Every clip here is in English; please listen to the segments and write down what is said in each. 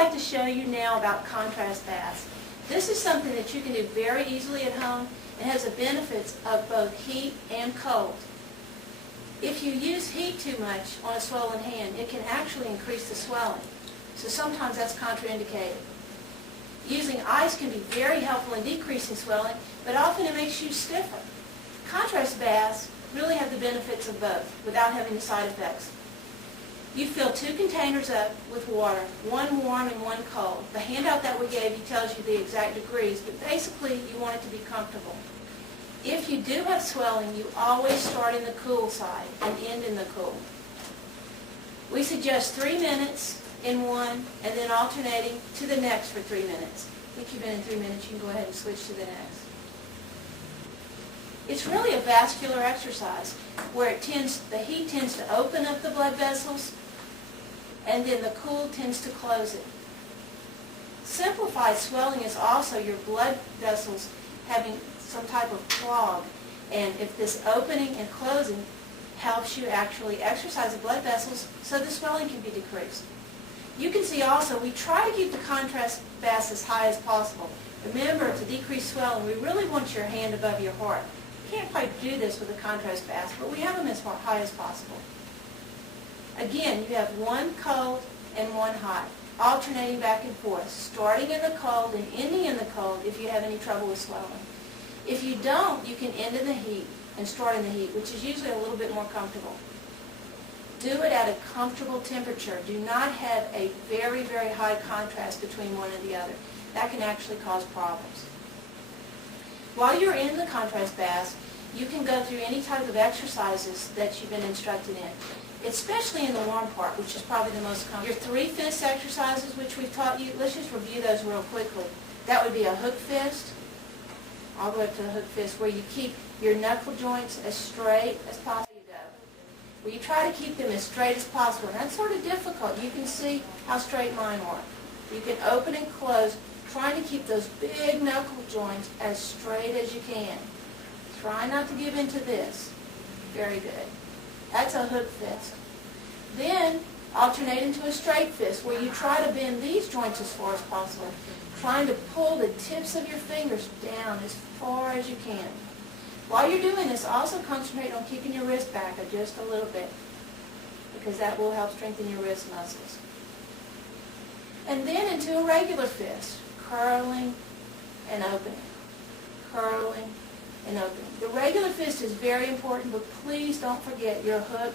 like to show you now about contrast baths. This is something that you can do very easily at home and has the benefits of both heat and cold. If you use heat too much on a swollen hand, it can actually increase the swelling. So sometimes that's contraindicated. Using ice can be very helpful in decreasing swelling, but often it makes you stiffer. Contrast baths really have the benefits of both without having the side effects. You fill 2 containers up with water, one warm and one cold. The handout that we gave you tells you the exact degrees, but basically you want it to be comfortable. If you do have swelling, you always start in the cool side and end in the cool. We suggest 3 minutes in one and then alternating to the next for 3 minutes. I think you've been in 3 minutes, you can go ahead and switch to the next. It's really a vascular exercise where the heat tends to open up the blood vessels and then the cool tends to close it. Simplified swelling is also your blood vessels having some type of clog, and if this opening and closing helps you actually exercise the blood vessels so the swelling can be decreased. You can see also we try to keep the contrast baths as high as possible. Remember, to decrease swelling, we really want your hand above your heart. You can't quite do this with a contrast bath, but we have them as high as possible. Again, you have one cold and one hot, alternating back and forth, starting in the cold and ending in the cold if you have any trouble with swelling. If you don't, you can end in the heat and start in the heat, which is usually a little bit more comfortable. Do it at a comfortable temperature. Do not have a very, very high contrast between one and the other. That can actually cause problems. While you're in the contrast baths, you can go through any type of exercises that you've been instructed in, especially in the warm part, which is probably the most common. Your 3 fist exercises, which we've taught you, let's just review those real quickly. That would be a hook fist. I'll go up to the hook fist, where you keep your knuckle joints as straight as possible. Where you try to keep them as straight as possible. And that's sort of difficult. You can see how straight mine are. You can open and close, trying to keep those big knuckle joints as straight as you can. Try not to give into this. Very good. That's a hook fist. Then alternate into a straight fist, where you try to bend these joints as far as possible, trying to pull the tips of your fingers down as far as you can. While you're doing this, also concentrate on keeping your wrist back just a little bit, because that will help strengthen your wrist muscles. And then into a regular fist, curling and opening, curling and opening. The regular fist is very important, but please don't forget your hook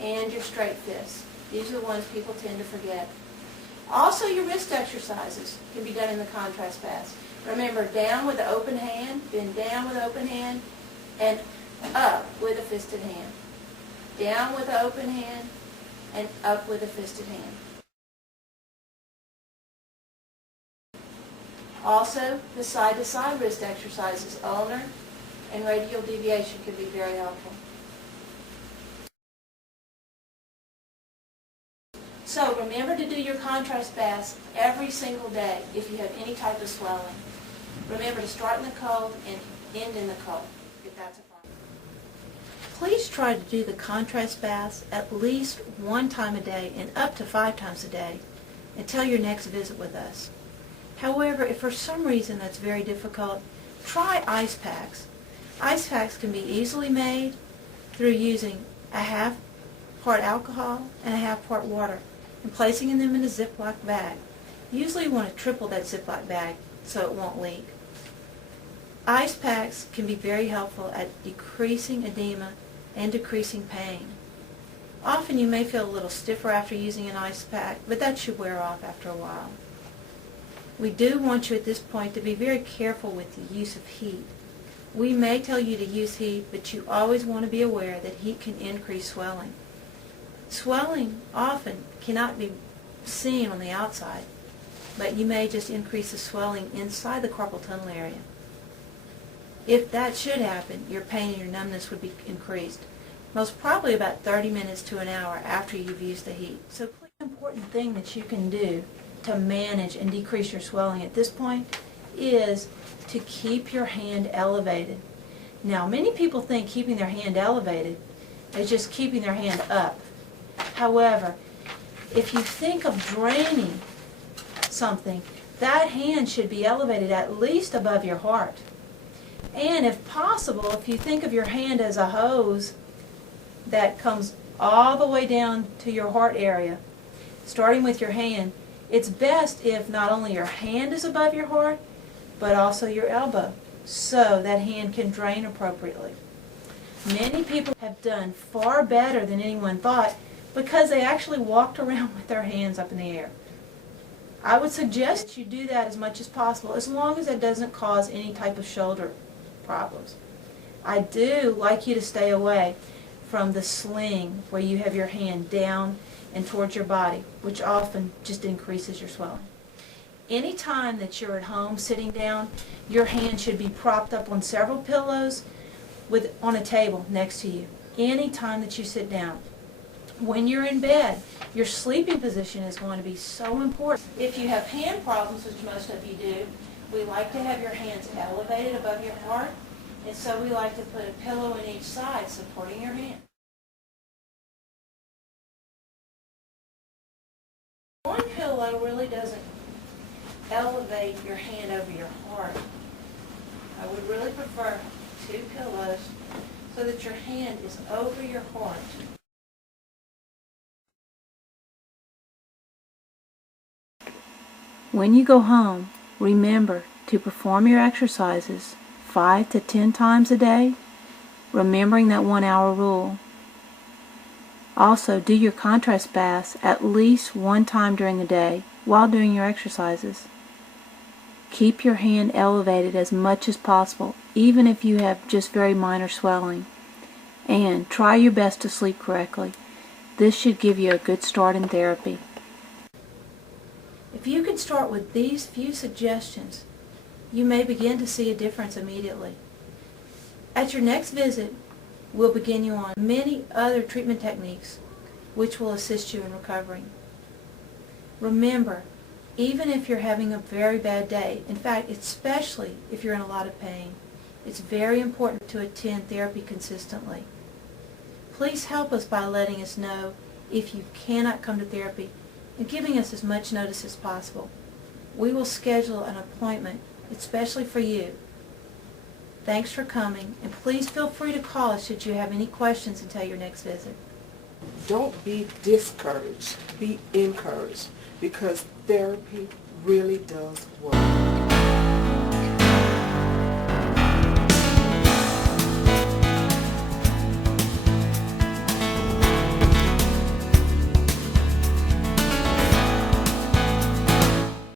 and your straight fist. These are the ones people tend to forget. Also, your wrist exercises can be done in the contrast baths. Remember, down with the open hand, then down with the open hand, and up with a fisted hand. Down with the open hand, and up with a fisted hand. Also, the side-to-side wrist exercises, ulnar and radial deviation, can be very helpful. So remember to do your contrast baths every single day if you have any type of swelling. Remember to start in the cold and end in the cold, if that's a problem. Please try to do the contrast baths at least 1 time a day and up to 5 times a day until your next visit with us. However, if for some reason that's very difficult, try ice packs. Ice packs can be easily made through using a half part alcohol and a half part water and placing them in a Ziploc bag. Usually you want to triple that Ziploc bag so it won't leak. Ice packs can be very helpful at decreasing edema and decreasing pain. Often you may feel a little stiffer after using an ice pack, but that should wear off after a while. We do want you at this point to be very careful with the use of heat. We may tell you to use heat, but you always want to be aware that heat can increase swelling. Swelling often cannot be seen on the outside, but you may just increase the swelling inside the carpal tunnel area. If that should happen, your pain and your numbness would be increased, most probably about 30 minutes to an hour after you've used the heat. So the important thing that you can do to manage and decrease your swelling at this point is to keep your hand elevated. Now, many people think keeping their hand elevated is just keeping their hand up. However, if you think of draining something, that hand should be elevated at least above your heart. And if possible, if you think of your hand as a hose that comes all the way down to your heart area, starting with your hand, it's best if not only your hand is above your heart, but also your elbow, so that hand can drain appropriately. Many people have done far better than anyone thought because they actually walked around with their hands up in the air. I would suggest you do that as much as possible, as long as it doesn't cause any type of shoulder problems. I do like you to stay away from the sling where you have your hand down and towards your body, which often just increases your swelling. Any time that you're at home sitting down, your hand should be propped up on several pillows on a table next to you. Any time that you sit down. When you're in bed, your sleeping position is going to be so important. If you have hand problems, which most of you do, we like to have your hands elevated above your heart, and so we like to put a pillow on each side supporting your hand. One pillow really doesn't elevate your hand over your heart. I would really prefer 2 pillows so that your hand is over your heart. When you go home, remember to perform your exercises 5 to 10 times a day, remembering that 1-hour rule. Also, do your contrast baths at least 1 time during the day while doing your exercises. Keep your hand elevated as much as possible, even if you have just very minor swelling. And try your best to sleep correctly. This should give you a good start in therapy. If you can start with these few suggestions, you may begin to see a difference immediately. At your next visit, we'll begin you on many other treatment techniques which will assist you in recovering. Remember, even if you're having a very bad day, in fact, especially if you're in a lot of pain, it's very important to attend therapy consistently. Please help us by letting us know if you cannot come to therapy and giving us as much notice as possible. We will schedule an appointment especially for you. Thanks for coming, and please feel free to call us should you have any questions until your next visit. Don't be discouraged, be encouraged, because therapy really does work.